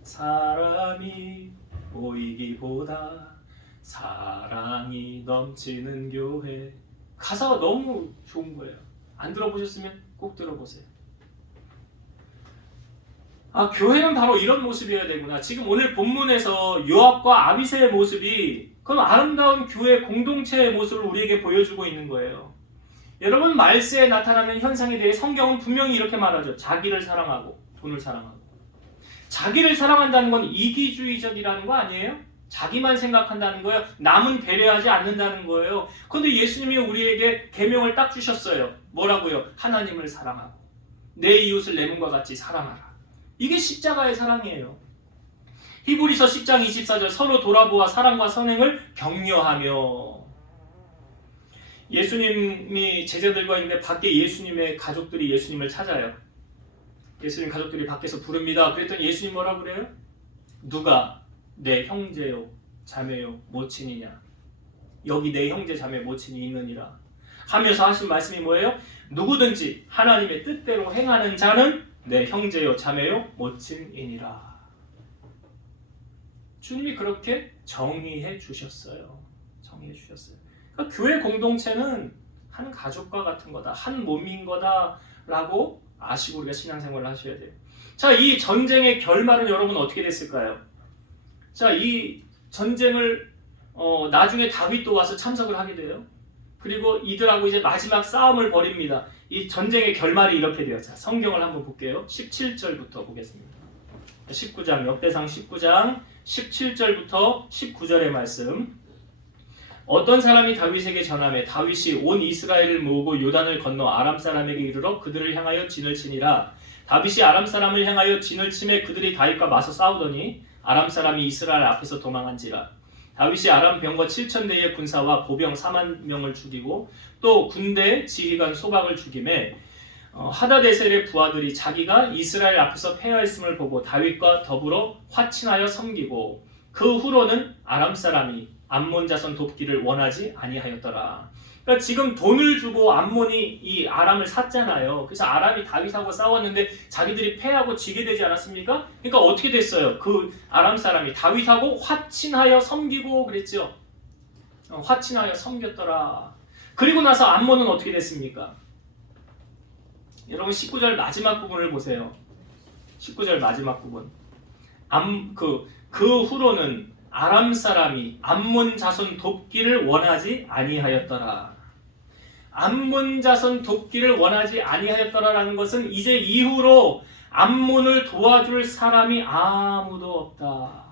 사람이 보이기보다 사랑이 넘치는 교회. 가사가 너무 좋은 거예요. 안 들어보셨으면 꼭 들어보세요. 교회는 바로 이런 모습이어야 되구나. 지금 오늘 본문에서 요압과 아비새의 모습이 그럼 아름다운 교회 공동체의 모습을 우리에게 보여주고 있는 거예요. 여러분, 말세에 나타나는 현상에 대해 성경은 분명히 이렇게 말하죠. 자기를 사랑하고 돈을 사랑하고. 자기를 사랑한다는 건 이기주의적이라는 거 아니에요? 자기만 생각한다는 거예요. 남은 배려하지 않는다는 거예요. 그런데 예수님이 우리에게 계명을 딱 주셨어요. 뭐라고요? 하나님을 사랑하고 내 이웃을 내 몸과 같이 사랑하라. 이게 십자가의 사랑이에요. 히브리서 10장 24절 서로 돌아보아 사랑과 선행을 격려하며. 예수님이 제자들과 있는데 밖에 예수님의 가족들이 예수님을 찾아요. 예수님 가족들이 밖에서 부릅니다. 그랬더니 예수님 뭐라 그래요? 누가 내 형제요 자매요 모친이냐? 여기 내 형제 자매 모친이 있느니라 하면서 하신 말씀이 뭐예요? 누구든지 하나님의 뜻대로 행하는 자는 내 형제요 자매요 모친이니라. 주님이 그렇게 정의해 주셨어요. 정의해 주셨어요. 그러니까 교회 공동체는 한 가족과 같은 거다. 한 몸인 거다라고 아시고 우리가 신앙생활을 하셔야 돼요. 자, 이 전쟁의 결말은 여러분 어떻게 됐을까요? 자, 이 전쟁을 나중에 다윗도 와서 참석을 하게 돼요. 그리고 이들하고 이제 마지막 싸움을 벌입니다. 이 전쟁의 결말이 이렇게 돼요. 자, 성경을 한번 볼게요. 17절부터 보겠습니다. 19장, 역대상 19장 17절부터 19절의 말씀. 어떤 사람이 다윗에게 전하매 다윗이 온 이스라엘을 모으고 요단을 건너 아람 사람에게 이르러 그들을 향하여 진을 치니라. 다윗이 아람 사람을 향하여 진을 치매 그들이 다윗과 맞서 싸우더니 아람 사람이 이스라엘 앞에서 도망한지라. 다윗이 아람 병거 7,000대의 군사와 보병 4만 명을 죽이고 또 군대 지휘관 소박을 죽임에 하다데셀의 부하들이 자기가 이스라엘 앞에서 패하였음을 보고 다윗과 더불어 화친하여 섬기고 그 후로는 아람 사람이 암몬 자손 돕기를 원하지 아니하였더라. 그러니까 지금 돈을 주고 암몬이 이 아람을 샀잖아요. 그래서 아람이 다윗하고 싸웠는데 자기들이 패하고 지게 되지 않았습니까? 그러니까 어떻게 됐어요? 그 아람 사람이 다윗하고 화친하여 섬기고 그랬죠. 화친하여 섬겼더라. 그리고 나서 암몬은 어떻게 됐습니까? 여러분 19절 마지막 부분을 보세요. 19절 마지막 부분. 그 후로는 아람 사람이 암몬 자손 돕기를 원하지 아니하였더라. 암몬 자손 돕기를 원하지 아니하였더라라는 것은 이제 이후로 암몬을 도와줄 사람이 아무도 없다.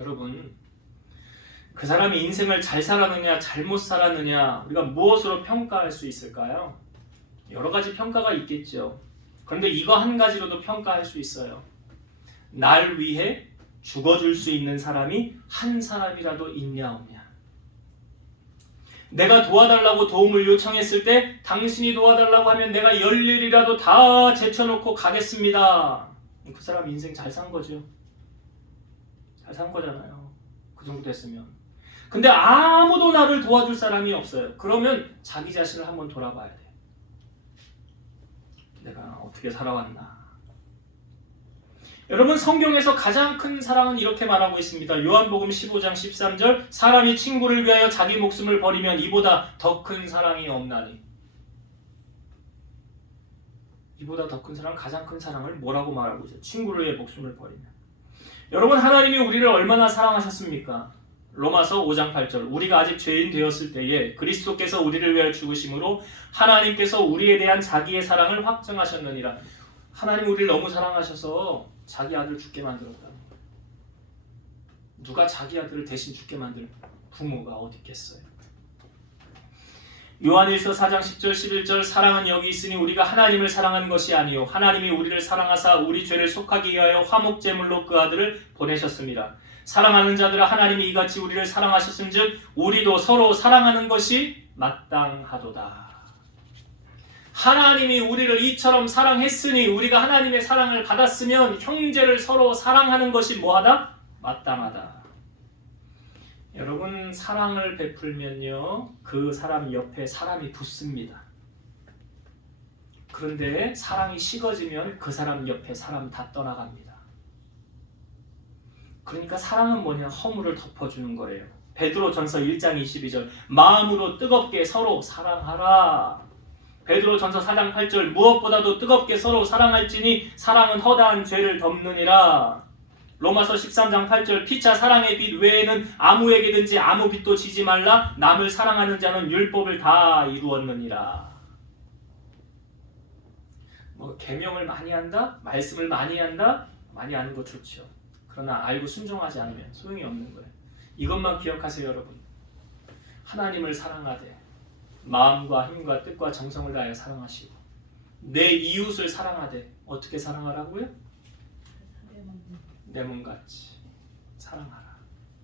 여러분, 그 사람이 인생을 잘 살았느냐 잘못 살았느냐 우리가 무엇으로 평가할 수 있을까요? 여러 가지 평가가 있겠죠. 그런데 이거 한 가지로도 평가할 수 있어요. 날 위해 죽어줄 수 있는 사람이 한 사람이라도 있냐 없냐. 내가 도와달라고 도움을 요청했을 때 당신이 도와달라고 하면 내가 열일이라도 다 제쳐놓고 가겠습니다. 그 사람 인생 잘 산 거죠. 잘 산 거잖아요. 그 정도 됐으면. 근데 아무도 나를 도와줄 사람이 없어요. 그러면 자기 자신을 한번 돌아봐야 돼. 내가 어떻게 살아왔나. 여러분, 성경에서 가장 큰 사랑은 이렇게 말하고 있습니다. 요한복음 15장 13절 사람이 친구를 위하여 자기 목숨을 버리면 이보다 더 큰 사랑이 없나니. 이보다 더 큰 사랑, 가장 큰 사랑을 뭐라고 말하고 있어요? 친구를 위해 목숨을 버리면. 여러분, 하나님이 우리를 얼마나 사랑하셨습니까? 로마서 5장 8절 우리가 아직 죄인 되었을 때에 그리스도께서 우리를 위하여 죽으심으로 하나님께서 우리에 대한 자기의 사랑을 확증하셨느니라. 하나님 우리를 너무 사랑하셔서 자기 아들 죽게 만들었다. 누가 자기 아들을 대신 죽게 만들 부모가 어디 있겠어요? 요한일서 4장 10절 11절 사랑은 여기 있으니 우리가 하나님을 사랑한 것이 아니요 하나님이 우리를 사랑하사 우리 죄를 속하기 위하여 화목제물로 그 아들을 보내셨습니다. 사랑하는 자들아 하나님이 이같이 우리를 사랑하셨은즉 우리도 서로 사랑하는 것이 마땅하도다. 하나님이 우리를 이처럼 사랑했으니 우리가 하나님의 사랑을 받았으면 형제를 서로 사랑하는 것이 뭐하다? 마땅하다. 여러분, 사랑을 베풀면요 그 사람 옆에 사람이 붙습니다. 그런데 사랑이 식어지면 그 사람 옆에 사람 다 떠나갑니다. 그러니까 사랑은 뭐냐? 허물을 덮어주는 거예요. 베드로전서 1장 22절 마음으로 뜨겁게 서로 사랑하라. 베드로전서 4장 8절 무엇보다도 뜨겁게 서로 사랑할지니 사랑은 허다한 죄를 덮느니라. 로마서 13장 8절 피차 사랑의 빛 외에는 아무에게든지 아무 빛도 지지 말라. 남을 사랑하는 자는 율법을 다 이루었느니라. 뭐 계명을 많이 한다? 말씀을 많이 한다? 많이 하는 거 좋죠. 그러나 알고 순종하지 않으면 소용이 없는 거예요. 이것만 기억하세요, 여러분. 하나님을 사랑하되 마음과 힘과 뜻과 정성을 다하여 사랑하시고 내 이웃을 사랑하되 어떻게 사랑하라고요? 내 몸같이 사랑하라.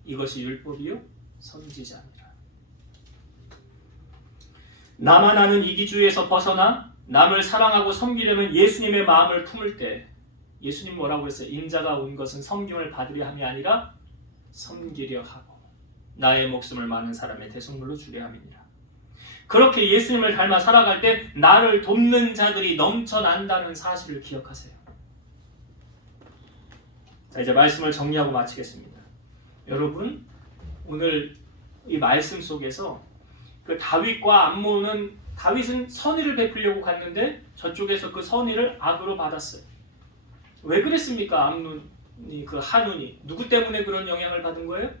이것이 율법이요 선지자니라. 나만 아는 이기주의에서 벗어나 남을 사랑하고 섬기려는 예수님의 마음을 품을 때 예수님 뭐라고 했어요? 인자가 온 것은 섬김을 받으려 함이 아니라 섬기려 하고 나의 목숨을 많은 사람의 대속물로 주려 함이니라. 그렇게 예수님을 닮아 살아갈 때 나를 돕는 자들이 넘쳐난다는 사실을 기억하세요. 자, 이제 말씀을 정리하고 마치겠습니다. 여러분, 오늘 이 말씀 속에서 그 다윗과 암몬은 다윗은 선의를 베풀려고 갔는데 저쪽에서 그 선의를 악으로 받았어요. 왜 그랬습니까? 암논이 그 한운이 누구 때문에 그런 영향을 받은 거예요?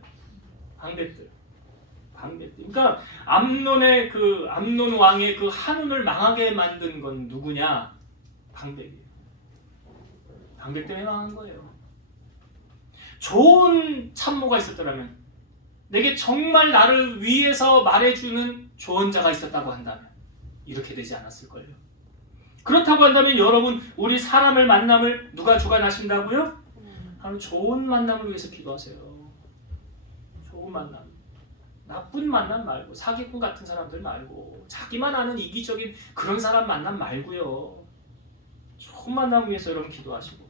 방백들. 그러니까 암논 왕의 그 한운을 망하게 만든 건 누구냐? 방백이에요. 방백 때문에 망한 거예요. 좋은 참모가 있었더라면, 내게 정말 나를 위해서 말해주는 조언자가 있었다고 한다면 이렇게 되지 않았을걸요. 그렇다고 한다면 여러분, 우리 사람을 만남을 누가 주관하신다고요? 하나님 좋은 만남을 위해서 기도하세요. 좋은 만남. 나쁜 만남 말고, 사기꾼 같은 사람들 말고, 자기만 아는 이기적인 그런 사람 만남 말고요. 좋은 만남을 위해서 여러분 기도하시고.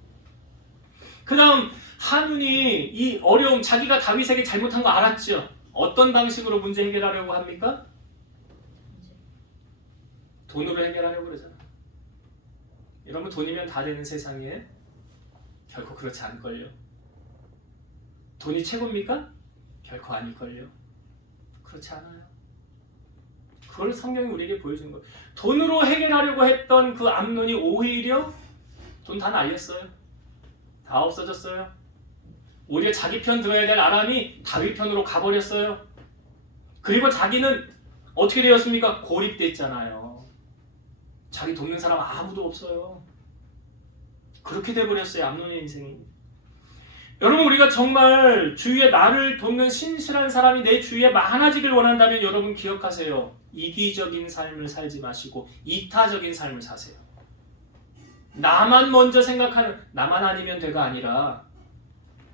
그 다음 한운이 이 어려움, 자기가 다윗에게 잘못한 거 알았죠? 어떤 방식으로 문제 해결하려고 합니까? 돈으로 해결하려고 그러잖아. 여러분, 돈이면 다 되는 세상에 결코 그렇지 않을걸요. 돈이 최고입니까? 결코 아닐걸요. 그렇지 않아요. 그걸 성경이 우리에게 보여주는 거예요. 돈으로 해결하려고 했던 그 암논이 오히려 돈 다 날렸어요. 다 없어졌어요. 오히려 자기 편 들어야 될 아람이 다윗 편으로 가버렸어요. 그리고 자기는 어떻게 되었습니까? 고립됐잖아요. 자기 돕는 사람 아무도 없어요. 그렇게 돼버렸어요. 암논의 인생이. 여러분, 우리가 정말 주위에 나를 돕는 신실한 사람이 내 주위에 많아지길 원한다면 여러분 기억하세요. 이기적인 삶을 살지 마시고 이타적인 삶을 사세요. 나만 먼저 생각하는, 나만 아니면 돼가 아니라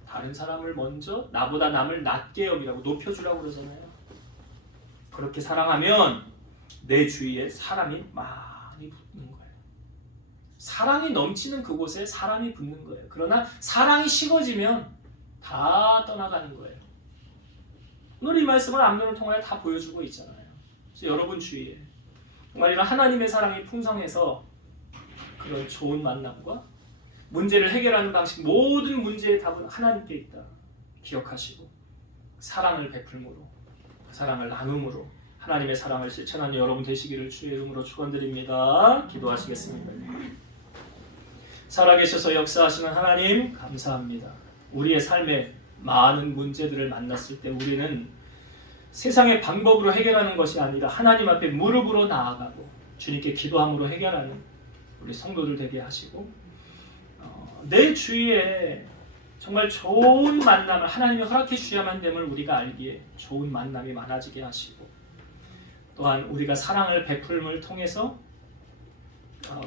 다른 사람을 먼저, 나보다 남을 낮게 여기라고, 높여주라고 그러잖아요. 그렇게 사랑하면 내 주위에 사람이 많이 붙는 거예요. 사랑이 넘치는 그곳에 사람이 붙는 거예요. 그러나 사랑이 식어지면 다 떠나가는 거예요. 오늘 이 말씀을 암논을 통하여 다 보여주고 있잖아요. 여러분 주위에 정말 이런 하나님의 사랑이 풍성해서 그런 좋은 만남과 문제를 해결하는 방식, 모든 문제의 답은 하나님께 있다. 기억하시고 사랑을 베풀므로, 그 사랑을 나눔으로 하나님의 사랑을 실천하는 여러분 되시기를 주의 이름으로 축원드립니다. 기도하시겠습니다. 살아계셔서 역사하시는 하나님 감사합니다. 우리의 삶에 많은 문제들을 만났을 때 우리는 세상의 방법으로 해결하는 것이 아니라 하나님 앞에 무릎으로 나아가고 주님께 기도함으로 해결하는 우리 성도들 되게 하시고, 내 주위에 정말 좋은 만남을 하나님이 허락해 주셔야만 됨을 우리가 알기에 좋은 만남이 많아지게 하시고, 또한 우리가 사랑을 베풀음을 통해서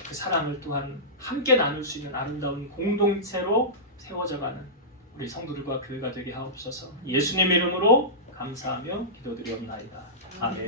그 사랑을 또한 함께 나눌 수 있는 아름다운 공동체로 세워져가는 우리 성도들과 교회가 되게 하옵소서. 예수님 이름으로 감사하며 기도드리옵나이다. 아멘.